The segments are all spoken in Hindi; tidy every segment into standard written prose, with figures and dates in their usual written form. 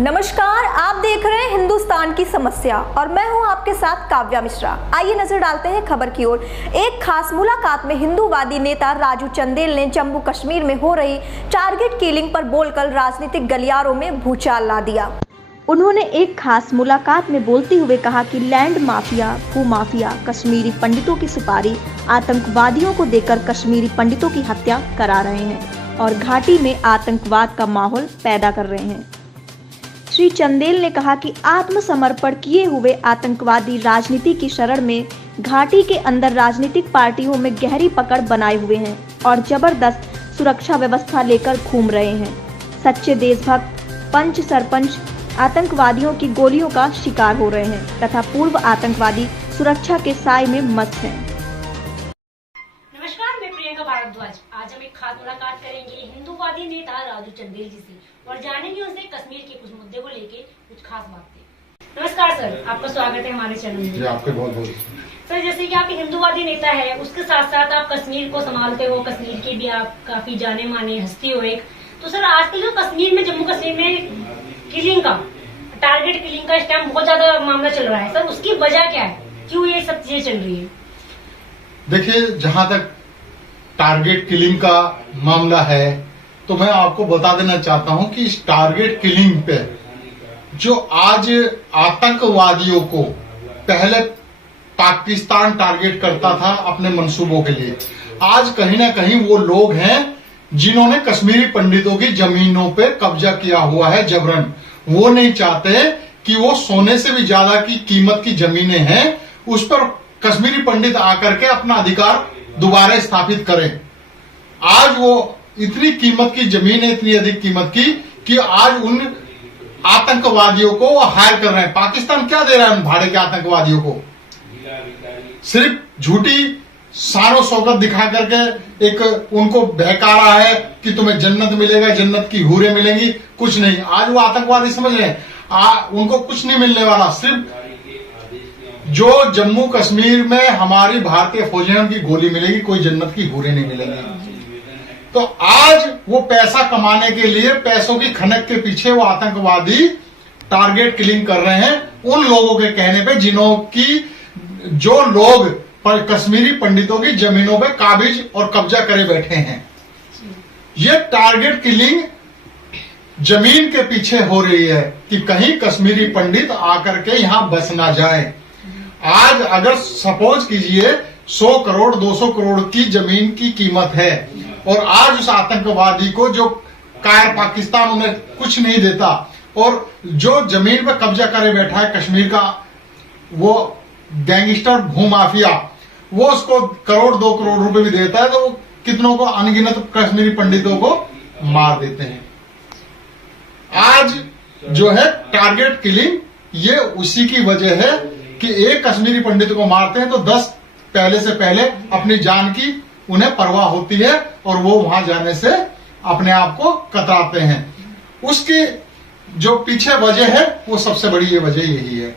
नमस्कार, आप देख रहे हैं हिंदुस्तान की समस्या और मैं हूं आपके साथ काव्या मिश्रा। आइए नजर डालते हैं खबर की ओर। एक खास मुलाकात में हिंदूवादी नेता राजू चंदेल ने जम्मू कश्मीर में हो रही टारगेट किलिंग पर बोलकर राजनीतिक गलियारों में भूचाल ला दिया। उन्होंने एक खास मुलाकात में बोलते हुए कहा कि लैंड माफिया, भू माफिया कश्मीरी पंडितों की सुपारी आतंकवादियों को देकर कश्मीरी पंडितों की हत्या करा रहे हैं और घाटी में आतंकवाद का माहौल पैदा कर रहे हैं। श्री चंदेल ने कहा कि आत्मसमर्पण किए हुए आतंकवादी राजनीति की शरण में घाटी के अंदर राजनीतिक पार्टियों में गहरी पकड़ बनाए हुए हैं और जबरदस्त सुरक्षा व्यवस्था लेकर घूम रहे हैं। सच्चे देशभक्त पंच सरपंच आतंकवादियों की गोलियों का शिकार हो रहे हैं तथा पूर्व आतंकवादी सुरक्षा के साए में मस्त हैं। नमस्कार, मैं प्रियंका भारद्वाज। आज हम एक खास मुलाकात करेंगे हिंदूवादी नेता राजू चंदेल जी से और जानेंगे उनसे कश्मीर के कुछ मुद्दे को लेके कुछ खास बातें। नमस्कार सर, आपका स्वागत है हमारे चैनल में। आपके बहुत बहुत सर, जैसे कि आप हिंदूवादी नेता है, उसके साथ साथ आप कश्मीर को संभालते हो, कश्मीर के भी आप काफी जाने माने हस्ती हो एक। तो सर, आजकल जो कश्मीर में, जम्मू कश्मीर में किलिंग का, टारगेट किलिंग का इस टाइम बहुत ज्यादा मामला चल रहा है। सर, उसकी वजह क्या है, क्यों ये सब चीजें चल रही है? देखिए, जहां तक टारगेट किलिंग का मामला है तो मैं आपको बता देना चाहता हूं कि इस टारगेट किलिंग पे जो आज आतंकवादियों को पहले पाकिस्तान टारगेट करता था अपने मंसूबों के लिए, आज कहीं ना कहीं वो लोग हैं जिन्होंने कश्मीरी पंडितों की जमीनों पे कब्जा किया हुआ है जबरन। वो नहीं चाहते कि वो सोने से भी ज्यादा की कीमत की जमीनें हैं उस पर कश्मीरी पंडित आकर के अपना अधिकार दोबारा स्थापित करें। आज वो इतनी कीमत की जमीन है, इतनी अधिक कीमत की, कि आज उन आतंकवादियों को वो हायर कर रहे हैं। पाकिस्तान क्या दे रहा है उन भाड़े के आतंकवादियों को? सिर्फ झूठी शानो शौकत दिखा करके एक उनको बहका रहा है कि तुम्हें जन्नत मिलेगा, जन्नत की हूरें मिलेंगी। कुछ नहीं। आज वो आतंकवादी समझ रहे हैं उनको कुछ नहीं मिलने वाला। सिर्फ जो जम्मू कश्मीर में हमारी भारतीय फौजियों की गोली मिलेगी, कोई जन्नत की हूरें नहीं मिलेंगी। तो आज वो पैसा कमाने के लिए, पैसों की खनक के पीछे वो आतंकवादी टारगेट किलिंग कर रहे हैं उन लोगों के कहने पे जो लोग कश्मीरी पंडितों की जमीनों पे काबिज और कब्जा करे बैठे हैं। ये टारगेट किलिंग जमीन के पीछे हो रही है कि कहीं कश्मीरी पंडित आकर के यहां बस ना जाए। आज अगर सपोज कीजिए 100 करोड़ 200 करोड़ की जमीन की कीमत है और आज उस आतंकवादी को जो कायर पाकिस्तान उन्हें कुछ नहीं देता और जो जमीन पर कब्जा करे बैठा है कश्मीर का वो गैंगस्टर भूमाफिया, वो उसको करोड़ 2 करोड़ रुपए भी देता है तो वो कितनों को, अनगिनत कश्मीरी पंडितों को मार देते हैं। आज जो है टारगेट किलिंग, ये उसी की वजह है कि एक कश्मीरी पंडित को मारते हैं तो 10 पहले से पहले अपनी जान की उन्हें परवाह होती है और वो वहां जाने से अपने आप को कतराते हैं। उसकी जो पीछे वजह है वो सबसे बड़ी ये वजह यही है।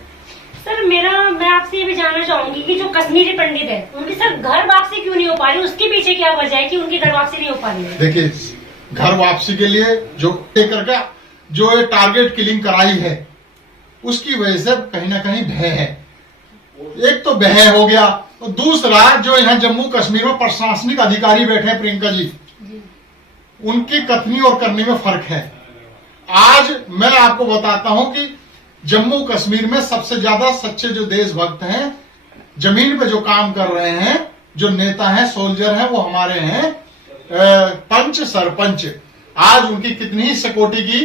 सर, मैं आपसे ये भी जानना चाहूंगी कि जो कश्मीरी पंडित है उनकी सर घर वापसी क्यों नहीं हो पा रही, उसके पीछे क्या वजह है कि उनकी घर वापसी नहीं हो पा रही है? देखिए, घर वापसी के लिए जो ये टारगेट किलिंग कराई है उसकी वजह से कहीं ना कहीं भय है। एक तो भय हो गया और दूसरा जो यहाँ जम्मू कश्मीर में प्रशासनिक अधिकारी बैठे हैं प्रियंका जी, उनकी कथनी और करनी में फर्क है। आज मैं आपको बताता हूं कि जम्मू कश्मीर में सबसे ज्यादा सच्चे जो देशभक्त हैं, जमीन पे जो काम कर रहे हैं, जो नेता हैं, सोल्जर हैं, वो हमारे हैं पंच सरपंच। आज उनकी कितनी ही सिक्योरिटी की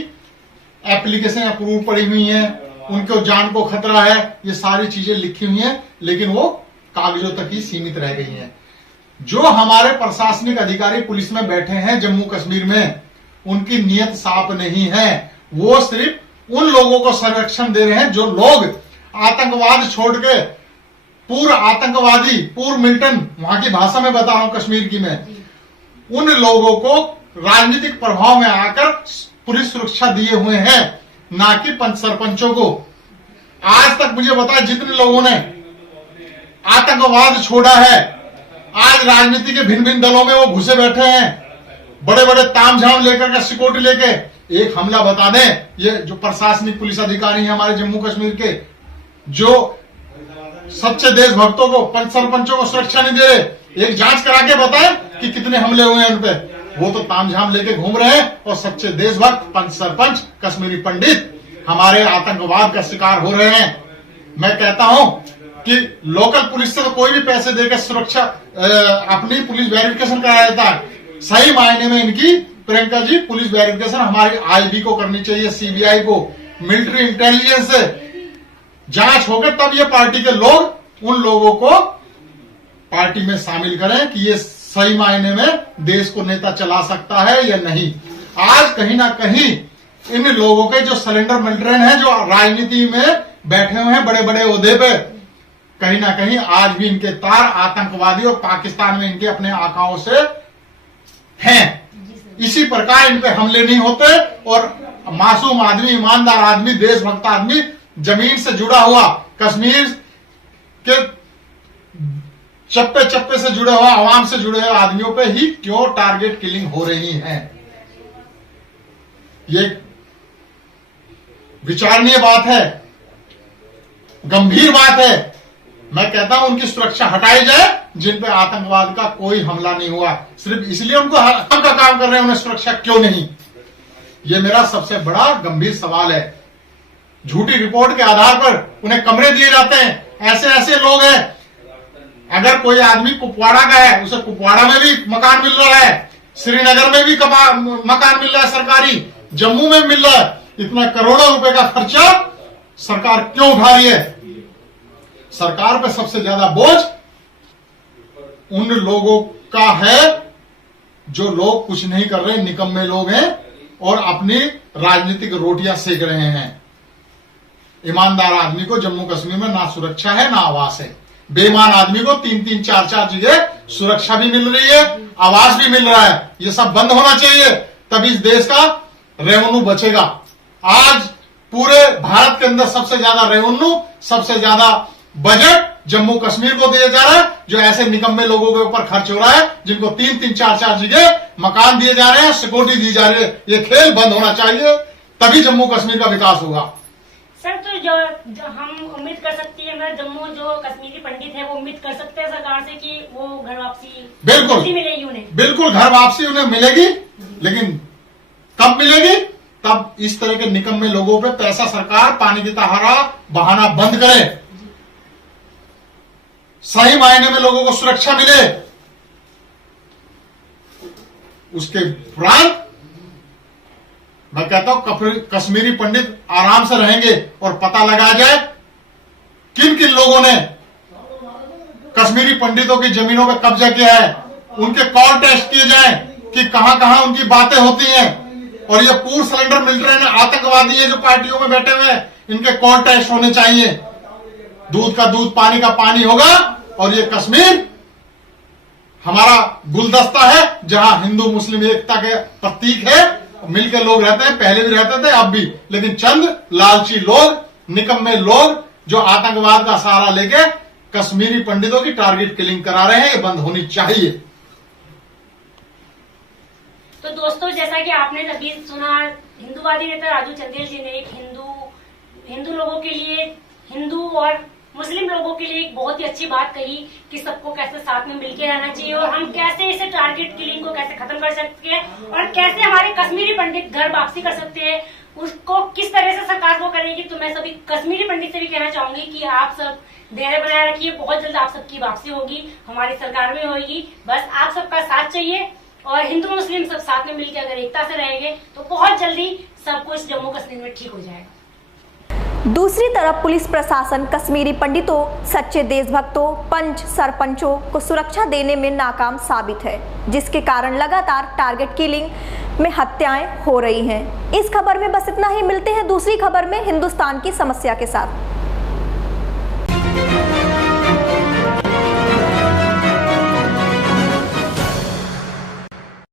एप्लीकेशन अप्रूव पड़ी हुई हैं, उनको जान को खतरा है, ये सारी चीजें लिखी हुई हैं, लेकिन वो कागजों तक ही सीमित रह गई हैं। जो हमारे प्रशासनिक अधिकारी पुलिस में बैठे हैं जम्मू कश्मीर में, उनकी नीयत साफ नहीं है। वो सिर्फ उन लोगों को संरक्षण दे रहे हैं जो लोग आतंकवाद छोड़ के, पूर्व आतंकवादी, पूर्व मिलिटेंट, वहां की भाषा में बता रहा हूं कश्मीर की मैं, उन लोगों को राजनीतिक प्रभाव में आकर पुलिस सुरक्षा दिए हुए हैं, ना कि पंच सरपंचों को। आज तक मुझे बताया जितने लोगों ने आतंकवाद छोड़ा है, आज राजनीति के भिन्न भिन्न दलों में वो घुसे बैठे हैं, बड़े बड़े तामझाम लेकर के, सिक्योरिटी लेके, एक हमला बता दें, ये जो प्रशासनिक पुलिस अधिकारी हैं हमारे जम्मू कश्मीर के, जो सच्चे देशभक्तों को, पंच सरपंचों को सुरक्षा नहीं दे रहे, एक जांच करा के बताएं कि कितने हमले हुए हैं उन पे। वो तो तामझाम लेके घूम रहे हैं और सच्चे देशभक्त, पंच सरपंच, कश्मीरी पंडित हमारे आतंकवाद का शिकार हो रहे हैं। मैं कहता हूं कि लोकल पुलिस से तो कोई भी पैसे देकर सुरक्षा अपनी पुलिस वेरिफिकेशन कराया जाता है। सही मायने में इनकी, प्रियंका जी, पुलिस वेरिफिकेशन हमारी आईबी को करनी चाहिए, सीबीआई को, मिलिट्री इंटेलिजेंस से जांच होकर तब ये पार्टी के लोग उन लोगों को पार्टी में शामिल करें कि ये सही मायने में देश को नेता चला सकता है या नहीं। आज कहीं ना कहीं इन लोगों के जो सिलेंडर मिलिट्रेन है, जो राजनीति में बैठे हुए हैं बड़े बड़े ओहदे पे, कहीं ना कहीं आज भी इनके तार आतंकवादी और पाकिस्तान में इनके अपने आकाओं से हैं। इसी प्रकार इन पे हमले नहीं होते और मासूम आदमी, ईमानदार आदमी, देशभक्त आदमी, जमीन से जुड़ा हुआ, कश्मीर के चप्पे चप्पे से जुड़े हुआ, आवाम से जुड़े हुए आदमियों पे ही क्यों टारगेट किलिंग हो रही है। ये विचारणीय बात है, गंभीर बात है। मैं कहता हूं उनकी सुरक्षा हटाई जाए, जिन पे आतंकवाद का कोई हमला नहीं हुआ, सिर्फ इसलिए उनको हम का काम कर रहे हैं, उन्हें सुरक्षा क्यों नहीं। ये मेरा सबसे बड़ा गंभीर सवाल है। झूठी रिपोर्ट के आधार पर उन्हें कमरे दिए जाते हैं। ऐसे ऐसे लोग हैं, अगर कोई आदमी कुपवाड़ा का है, उसे कुपवाड़ा में भी मकान मिल रहा है, श्रीनगर में भी मकान मिल रहा है सरकारी, जम्मू में मिल रहा है। इतना करोड़ों रुपए का खर्चा सरकार क्यों उठा रही है। सरकार पे सबसे ज्यादा बोझ उन लोगों का है जो लोग कुछ नहीं कर रहे, निकम्मे लोग हैं और अपनी राजनीतिक रोटियां सेक रहे हैं। ईमानदार आदमी को जम्मू कश्मीर में ना सुरक्षा है ना आवास है। बेईमान आदमी को 3-3, 4-4 जगह सुरक्षा भी मिल रही है, आवास भी मिल रहा है। ये सब बंद होना चाहिए, तभी इस देश का रेवेन्यू बचेगा। आज पूरे भारत के अंदर सबसे ज्यादा रेवेन्यू, सबसे ज्यादा बजट जम्मू कश्मीर को दिया जा रहा है, जो ऐसे निकम्मे लोगों के ऊपर खर्च हो रहा है, जिनको 3-3, 4-4 जगह मकान दिए जा रहे हैं, सिक्योरिटी दी जा रही है। ये खेल बंद होना चाहिए, तभी जम्मू कश्मीर का विकास होगा। सर, तो जो हम उम्मीद कर सकते हैं, जम्मू जो कश्मीरी पंडित है वो उम्मीद कर सकते हैं सरकार से कि वो घर वापसी बिल्कुल मिलेगी उन्हें। बिल्कुल घर वापसी उन्हें मिलेगी, लेकिन कब मिलेगी? तब इस तरह के निकम्मे लोगों पे पैसा सरकार पानी की तरह बहाना बंद करे, सही मायने में लोगों को सुरक्षा मिले। उसके उपरांत मैं कहता हूं कश्मीरी पंडित आराम से रहेंगे और पता लगाया जाए किन किन लोगों ने कश्मीरी पंडितों की जमीनों पर कब्जा किया है। उनके कॉल टेस्ट किए जाएं कि कहां कहां उनकी बातें होती हैं। और ये पूर्ण सिलेंडर मिलिट्री ने आतंकवादी है जो पार्टियों में बैठे हुए हैं, इनके कॉल टेस्ट होने चाहिए। दूध का दूध, पानी का पानी होगा। और ये कश्मीर हमारा गुलदस्ता है, जहां हिंदू मुस्लिम एकता के प्रतीक है, मिलकर लोग रहते हैं, पहले भी रहते थे, अब भी। लेकिन चंद लालची लोग, निकम्मे लोग जो आतंकवाद का सहारा लेके कश्मीरी पंडितों की टारगेट किलिंग करा रहे हैं, ये बंद होनी चाहिए। तो दोस्तों, जैसा कि आपने अभी सुना, हिंदूवादी नेता राजू चंदेल जी ने एक हिंदू लोगों के लिए, हिंदू और मुस्लिम लोगों के लिए एक बहुत ही अच्छी बात कही कि सबको कैसे साथ में मिलकर रहना चाहिए और हम कैसे इसे टारगेट किलिंग को कैसे खत्म कर सकते हैं और कैसे हमारे कश्मीरी पंडित घर वापसी कर सकते हैं, उसको किस तरह से सरकार को करेगी। तो मैं सभी कश्मीरी पंडित से भी कहना चाहूंगी कि आप सब धैर्य बनाए रखिए, बहुत जल्द आप सबकी वापसी होगी, हमारी सरकार में होगी। बस आप सबका साथ चाहिए और हिंदू मुस्लिम सब साथ में मिलकर अगर एकता से रहेंगे तो बहुत जल्दी सब कुछ जम्मू कश्मीर में ठीक हो जाएगा। दूसरी तरफ पुलिस प्रशासन कश्मीरी पंडितों, सच्चे देशभक्तों, पंच सरपंचों को सुरक्षा देने में नाकाम साबित है, जिसके कारण लगातार टारगेट किलिंग में हत्याएं हो रही हैं। इस खबर में बस इतना ही। मिलते हैं दूसरी खबर में हिंदुस्तान की समस्या के साथ।